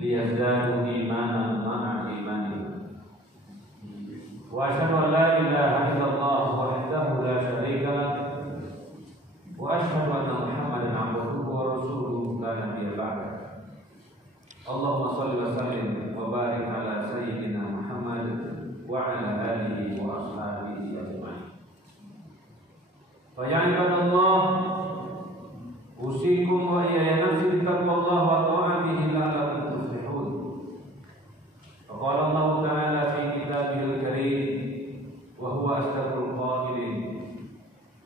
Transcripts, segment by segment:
liyazdadu imanan ma'a imanihim. Wa asyhadu an la ilaha illallah wahdahu la syarika lah wa asyhadu anna Muhammadan abduhu wa rasuluhu la nabiyya ba'da. Allahumma shalli wa sallim wa barik ala sayyidina Muhammad wa ala alihi wa ashabihi ajma'in. Fa ya ibadallah, usikum wa iyaya nafsi bittaqwallah wa ta'atihi la'allakum tuflihun. Qala Allah Ta'ala fi kitabihil karim wa huwa asdaqul qailin.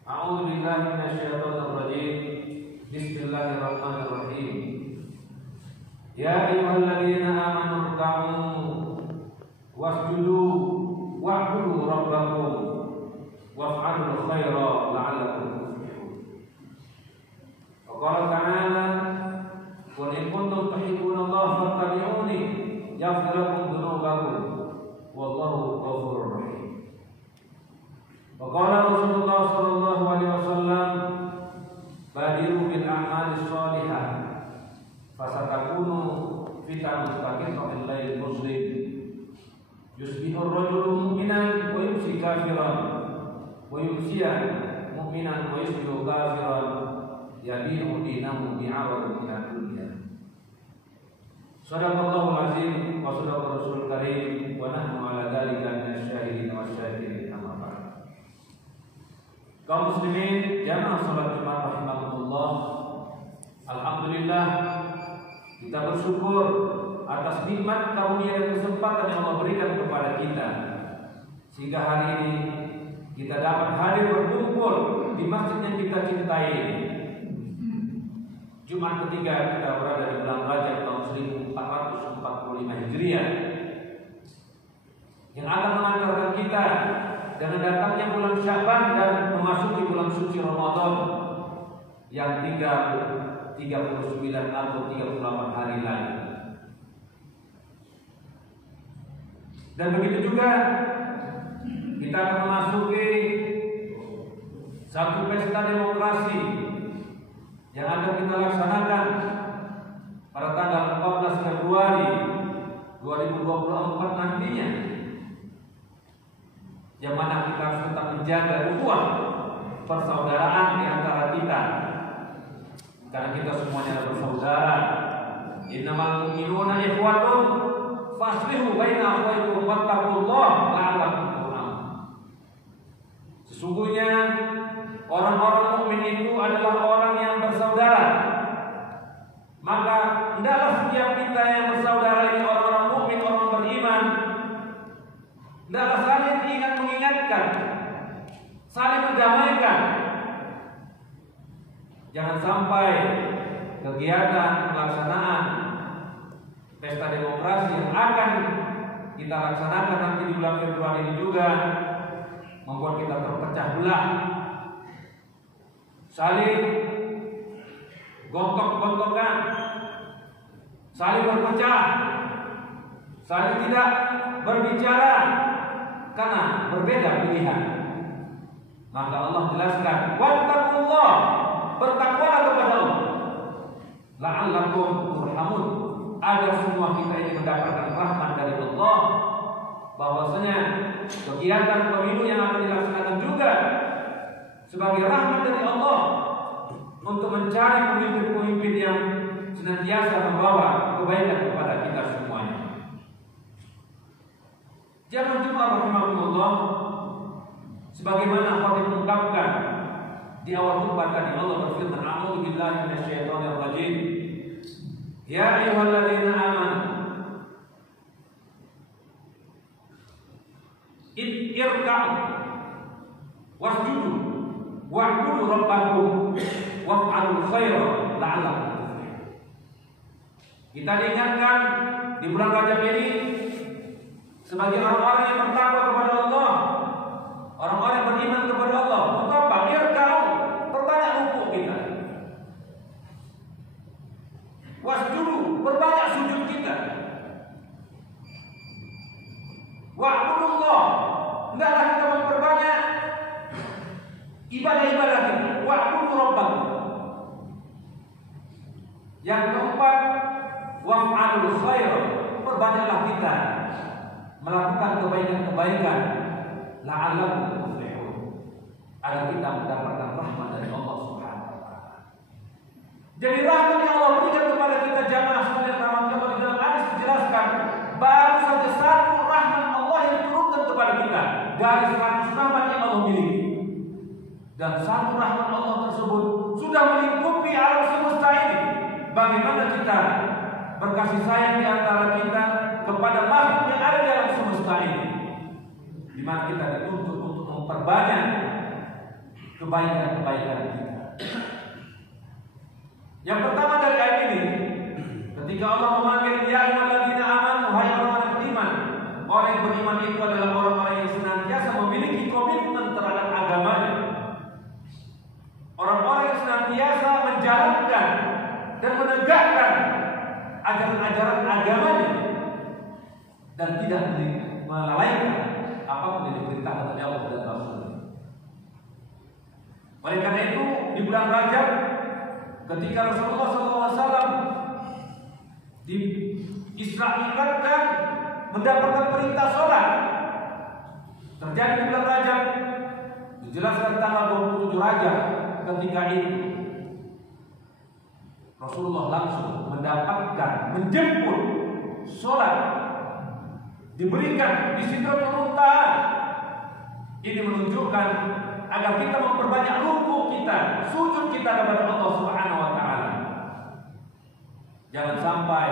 A'udzu billahi minasyaitonir rajim. Bismillahirrahmanirrahim. Ya ayyuhalladzina amanu irka'u wasjudu wa'budu rabbakum waf'alul khaira la'allakum tuflihun. Qala ta'ala, "Qul in kuntum tuhibbunallaha fattabi'uni yaghfir lakum dhunubakum wallahu ghafurur rahim." Wa qala Rasulullah sallallahu alaihi wasallam, "Badiru bil a'malis shalihah fasatakunu fitanun kaqi'il lail muslim yusbihu ar-rajulu mu'minan wa yumsi kafiran wa yumsiya mu'minan wa yusbihu kafiran yabi'u dinahu bi'aradin minad dunya." Shadaqallahul azim wa shadaqa rasul karim wa nahnu ala dzalika minasyahidin wasyakirin. Amma ba'd. Kaum muslimin jamaah salat Jumat rahimakumullah, alhamdulillah kita bersyukur atas nikmat karunia dan kesempatan yang Allah berikan kepada kita, sehingga hari ini kita dapat hadir berkumpul di masjid yang kita cintai. Jumat ketiga kita berada di bulan Rajab tahun 1445 Hijriah, yang akan mengantarkan kita dengan datangnya bulan Sya'ban dan memasuki bulan suci Ramadan yang tinggal 39 atau 38 hari lagi. Dan begitu juga kita akan memasuki satu pesta demokrasi yang akan kita laksanakan pada tanggal 14 Februari 2024 nantinya, yang mana kita harus tetap menjaga ukhuwah persaudaraan di antara kita, karena kita semuanya adalah bersaudara. Innamal mu'minuna ikhwatun faslihu baina akhawaykum wattaqullaha la'allakum turhamun. Sesungguhnya orang-orang mukmin itu adalah orang yang bersaudara. Maka hendaklah setiap kita yang bersaudara ini orang-orang mukmin, orang beriman, hendaklah saling mengingatkan, saling mendamaikan. Jangan sampai kegiatan pelaksanaan pesta demokrasi yang akan kita laksanakan nanti di bulan Februari ini juga membuat kita terpecah belah, saling gontok-gontokan, saling berpecah, saling tidak berbicara karena berbeda pilihan. Maka Allah jelaskan, wattaqullah, bertakwalah kepada Allah, la'allakum turhamun, agar semua kita ini mendapatkan rahmat dari Allah. Bahwasanya kegiatan pemilu yang akan dilaksanakan juga sebagai rahmat dari Allah untuk mencari pemimpin-pemimpin yang senantiasa membawa kebaikan kepada kita semuanya. Jamaah Jumat rahimakumullah, sebagaimana kami mengungkapkan di awal khutbah tadi, Allah berfirman, "A'udzu billahi minasyaitonir rajim. Ya ayyuhalladzina amanu irka'u wasjudu wa'budu rabbakum waf'alul khaira la'allakum tuflihun." Kita diingatkan di bulan Rajab ini sebagai orang-orang yang bertakwa kepada Allah, orang-orang yang beriman kepada Allah. Untuk apa? Irka'u, perbanyak rukuk kita. Wasjudu, perbanyak sujud kita. Wa'budullah, hendaklah kita memperbanyak ibadah-ibadah kita. Wa'budu rabbakum. Yang keempat, waf'alul khair, perbanyaklah kita melakukan kebaikan-kebaikan, la'allakum tuflihun, agar kita mendapatkan rahmat dari Allah Subhanahu wa taala. Jadi rahmat yang Allah berikan kepada kita jamaah sekalian rahmat di dalam hadis dijelaskan baru saja satu rahmat Allah yang diturunkan kepada kita dari 100 rahmat yang Allah miliki. Dan satu rahmat Allah tersebut sudah melingkupi alam semesta ini. Bagaimana kita berkasih sayang di antara kita kepada makhluk yang ada di alam semesta ini, di mana kita dituntut untuk memperbanyak kebaikan-kebaikan kita. Yang pertama dari ayat ini, ketika Allah memanggil ya ayyuhalladzina amanu, hai orang yang beriman. Orang yang beriman itu adalah orang-orang yang senantiasa memiliki komitmen terhadap agamanya. Orang-orang yang senantiasa menjalankan dan menegakkan ajaran-ajaran agamanya dan tidak melalaikan apapun yang diperintahkan oleh Allah dan Rasul-Nya. Oleh karena itu, di bulan Rajab, ketika Rasulullah SAW diisrailkan mendapatkan perintah sholat, terjadi di bulan Rajab, dijelaskan tanggal 27 Rajab. Ketika itu Rasulullah langsung mendapatkan, menjemput sholat, diberikan di Sidratul Muntaha. Ini menunjukkan agar kita memperbanyak ruku kita, sujud kita kepada Allah Subhanahu wa taala. Jangan sampai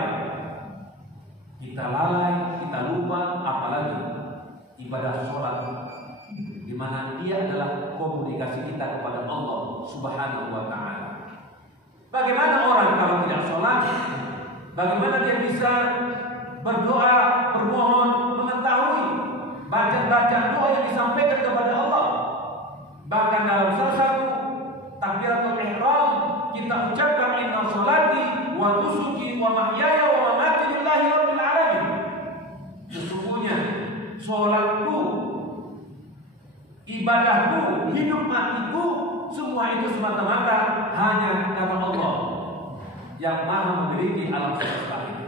kita lalai, kita lupa, apalagi ibadah sholat, di mana dia adalah komunikasi kita kepada Allah Subhanahu wa taala. Bagaimana orang kalau tidak sholat? Bagaimana dia bisa berdoa, bermohon, mengetahui baca doa yang disampaikan kepada Allah? Bahkan dalam salah satu takbiratul ihram kita ucapkan inna sholati wa nusuki wa mahyaya wa mamati lillahi rabbil alamin. Sesungguhnya sholatku, ibadahku, hidup matiku, semua itu semata-mata hanya karena Allah yang maha memiliki alam semesta ini.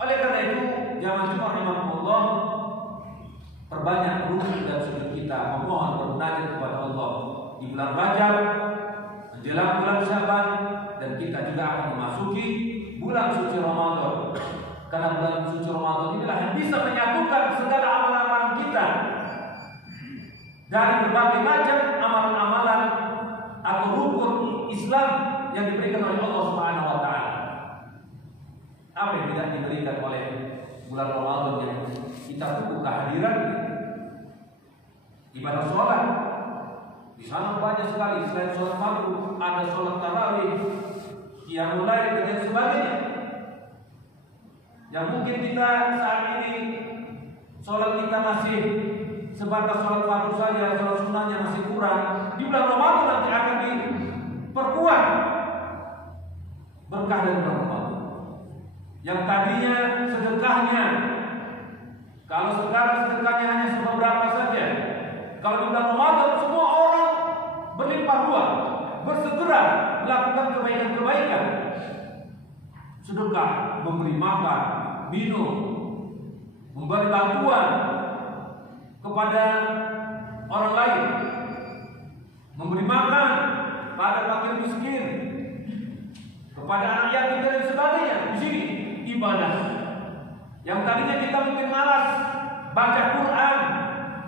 Oleh karena itu, jamaah Jumat rahimahumullah, perbanyak ruku dan sujud kita, memohon bermunajat kepada Allah di bulan Rajab, menjelang bulan Syaban, dan kita juga akan memasuki bulan suci Ramadan. Karena bulan suci Ramadan inilah yang bisa menyatukan segala amalan-amalan kita dari berbagai macam amalan-amalan atau rukun Islam yang diberikan oleh Allah Subhanahu wa taala. Apa yang tidak diberikan oleh bulan Ramadan yang kita butuh kehadiran? Ibadah sholat. Di sana banyak sekali, selain sholat maghrib ada sholat tarawih, qiyamul lail dan sebagainya. Yang mungkin kita saat ini sholat kita masih sebatas sholat fardu saja, sholat sunnahnya masih kurang. Di bulan Ramadan nanti akan diperkuat berkah dari bulan Ramadan. Yang tadinya sedekahnya, kalau sekarang sedekahnya hanya seberapa saja, kalau di bulan Ramadan semua orang berlimpah ruah, bersegera melakukan kebaikan-kebaikan. Sedekah, memberi makan, minum, memberi bantuan kepada orang lain, memberi makan pada fakir miskin, kepada anak yatim dan sebagainya. Di sini ibadah. Yang tadinya kita mungkin malas baca Quran,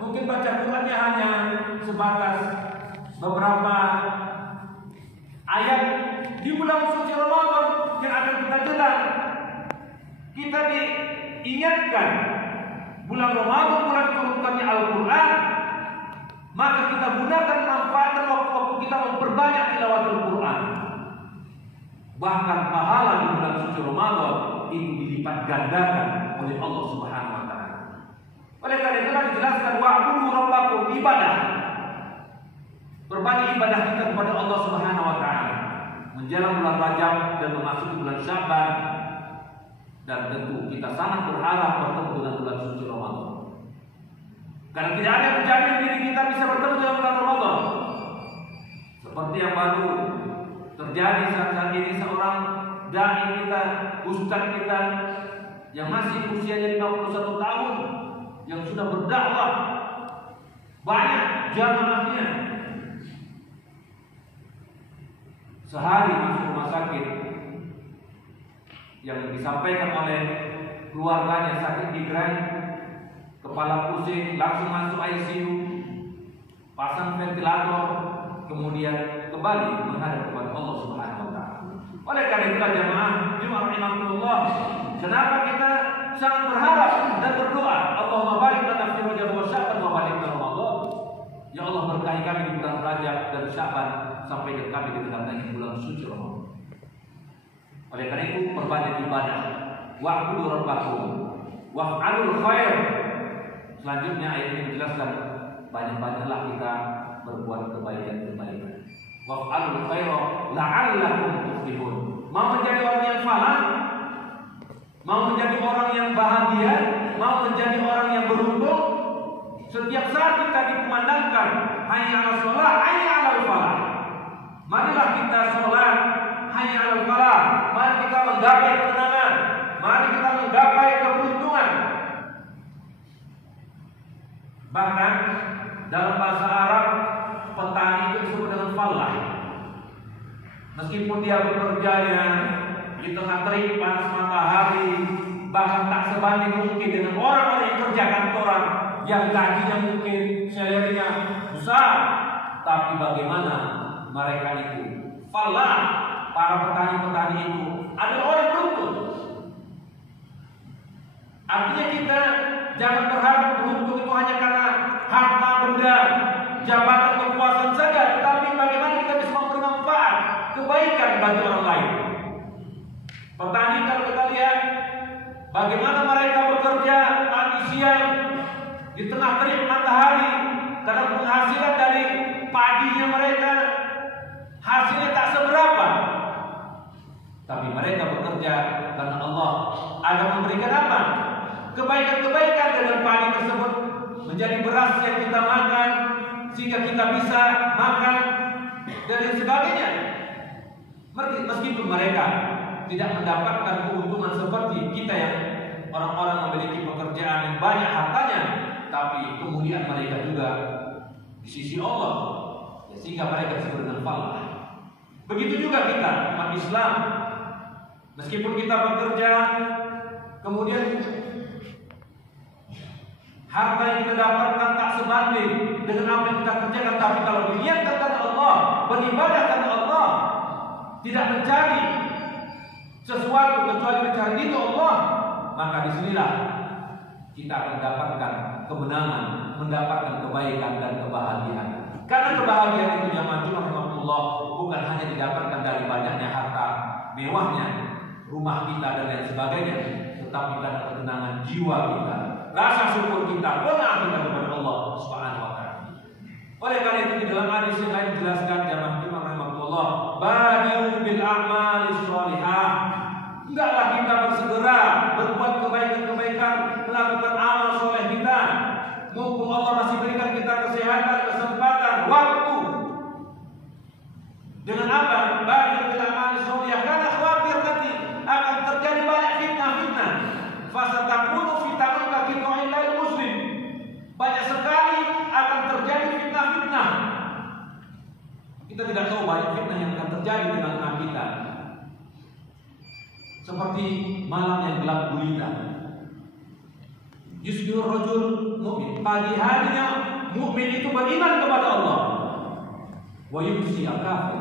mungkin baca Qurannya hanya sebatas beberapa ayat di bulan suci Ramadan yang akan kita jelang. Kita diingatkan bulan Ramadan, bulan turunkannya Al-Quran, maka kita gunakan manfaatkan waktu-waktu kita memperbanyak tilawatul Quran. Bahkan pahala di bulan suci Ramadan itu dilipat gandakan oleh Allah Subhanahu wa taala. Oleh karena itu dijelaskan wa'budu rabbakum, ibadah. Berbanyak ibadah kita kepada Allah Subhanahu wa taala menjelang bulan Rajab dan memasuki bulan Syaban. Dan tentu kita sangat berharap bertemu dengan bulan suci Ramadan. Karena tidak ada yang menjamin diri kita bisa bertemu dengan bulan Ramadan. Seperti yang baru terjadi saat ini, seorang dai kita, ustaz kita yang masih usianya 51 tahun, yang sudah berdakwah, banyak jamaahnya. Sehari masuk rumah sakit, yang disampaikan oleh keluarganya sakit migrain, kepala pusing, langsung masuk ICU, pasang ventilator, kemudian kembali menghadap kepada Allah Subhanahu wa taala. Oleh karena itulah jamaah rahimahullah, kenapa kita sangat berharap dan berdoa, Allahumma barik lana fi Rajab wa Sya'ban wa barik lana Ramadan. Ya Allah, berkahi kami di bulan Rajab dan Sya'ban sampai ke kami di tengah-tengah bulan suci Ramadan. Oleh karena itu perbanyak ibadah. Wa'budu rabbakum waf'alul khair. Selanjutnya ayat ini menjelaskan banyak-banyaklah kita berbuat kebaikan-kebaikan. Waf'alul khaira la'allakum tuflihun. Mau menjadi orang yang falah, mau menjadi orang yang bahagia, mau menjadi orang yang beruntung, setiap saat kita dikumandangkan hayya 'alas shalah, hayya 'alal falah. Marilah kita sholat, hayya 'alal falah. Mari kita menggapai kemenangan, mari kita menggapai keberuntungan. Bahkan dalam bahasa Arab, petani itu disebut dengan falah. Meskipun dia bekerjanya di tengah terik panas matahari, bahkan tak sebanding mungkin dengan orang-orang yang kerja kantoran yang gajinya mungkin salary-nya besar, tapi bagaimana mereka itu falah, para petani-petani itu adalah orang beruntung. Artinya kita jangan berharap beruntung itu hanya karena harta benda, jabatan, kekuasaan saja, tetapi bagaimana kita bisa memberi manfaat, kebaikan bagi orang lain. Petani kalau kita lihat bagaimana mereka bekerja pagi siang di tengah terik matahari, karena penghasilan dari padinya mereka hasilnya tak seberapa, tapi mereka bekerja karena Allah agar memberikan apa? Kebaikan-kebaikan dengan padi tersebut menjadi beras yang kita makan, sehingga kita bisa makan dan lain sebagainya. Meskipun mereka tidak mendapatkan keuntungan seperti kita yang orang-orang memiliki pekerjaan yang banyak hartanya, tapi kemudian mereka juga di sisi Allah, ya, sehingga mereka disebut dengan falah. Begitu juga kita umat Islam, meskipun kita bekerja, kemudian harta yang kita dapatkan tak sebanding dengan apa yang kita kerjakan, tapi kalau diniatkan karena Allah, beribadah karena Allah, tidak mencari sesuatu kecuali mencari ridho Allah, maka disinilah kita akan mendapatkan kemenangan, mendapatkan kebaikan dan kebahagiaan. Karena kebahagiaan itu yang Allah bukan hanya didapatkan dari banyaknya harta mewahnya, rumah kita dan lain sebagainya, tetapi karena ketenangan jiwa kita, rasa syukur kita, qanaah kita kepada Allah Subhanahu wa taala. Oleh karena itu di dalam hadis yang lain dijelaskan jamaah rahimahullah, badiu bil a'malis shalihah. Hendaklah kita bersegera berbuat kebaikan-kebaikan, melakukan amal soleh kita. Mumpung Allah masih berikan kita kesehatan, kesempatan, waktu. Dengan apa? Badiu bil a'malis shalihah. Karena khawatir nanti akan terjadi banyak fitnah-fitnah. Fasatakunu fitnatun kaqitta'il lail muslim. Banyak sekali akan terjadi fitnah-fitnah. Kita tidak tahu banyak fitnah yang akan terjadi dengan umat kita. Seperti malam yang gelap gulita. Yusbihur rajul mu'min. Pagi harinya mukmin itu beriman kepada Allah. Wa yumsi kafir.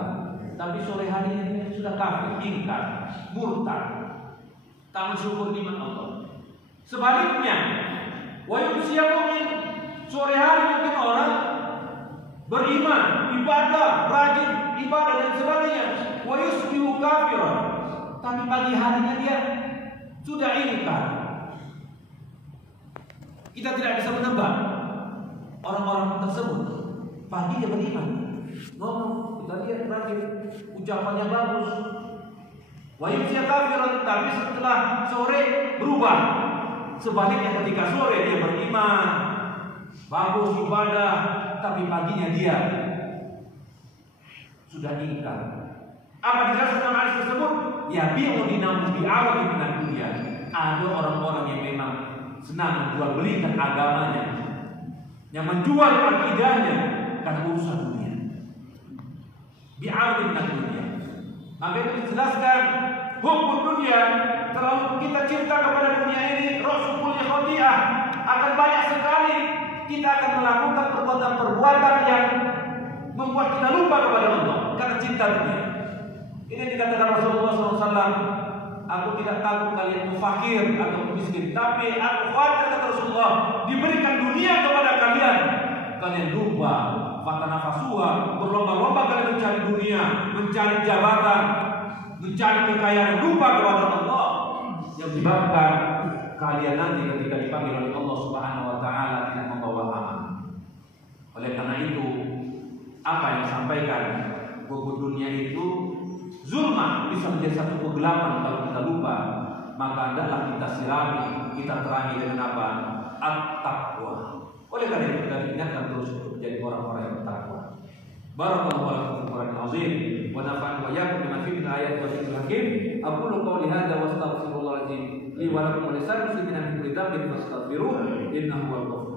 Tapi sore harinya dia sudah kafir, ingkar, murtad, tak mensyukur nikmat Allah. Sebaliknya, wa yumsi mu'min, sore hari mungkin orang beriman, ibadah, rajin ibadah dan sebagainya. Wa yusbihu kafiran, tapi pagi harinya dia sudah ingkar. Kita tidak bisa menebak orang-orang tersebut. Pagi dia beriman, ngomong, kita lihat rajin, ucapannya bagus. Wa yusbihu kafiran, tapi setelah sore berubah. Sebaliknya ketika sore dia beriman, bagus ibadah, tapi paginya dia sudah ingkar. Apa dijelaskan dalam hadis tersebut? Ya bi'udinamu bi'awadi minad dunya. Ada orang-orang yang memang senang menjual belikan agamanya, yang menjual akidahnya karena urusan dunia. Bi'awadi minad dunya. Maka itu dijelaskan hukum dunia. Terlalu kita cinta kepada dunia ini, rasulullah khati'ah, akan banyak sekali kita akan melakukan perbuatan-perbuatan yang membuat kita lupa kepada Allah karena cinta dunia. Ini dikatakan Rasulullah SAW, aku tidak takut kalian fakir atau miskin, tapi aku khawatir, kata Rasulullah, diberikan dunia kepada kalian, kalian lupa fatanafasuha, berlomba-lomba kalian mencari dunia, mencari jabatan, mencari kekayaan, lupa kepada Allah, yang menyebabkan kalian nanti ketika dipanggil oleh Allah Subhanahu wa taala tidak membawa aman. Oleh karena itu, apa yang disampaikan bahwa dunia itu zulma, bisa menjadi satu kegelapan kalau kita lupa, maka hendaklah kita sirami, kita terangi dengan apa? At-taqwa. Oleh karena itu kita ingatkan terus untuk menjadi orang-orang yang bertakwa. Barakallahu lakum fil Qur'anil azim wa nafa'ani wa iyyakum bima fihi min ayati wa dzikril hakim. Aqulu qawli hadza wa astaghfirullahal azim li wa lakum wa lisa'iril muslimina min kulli dhanbin fastaghfiruhu innahu huwal ghafurur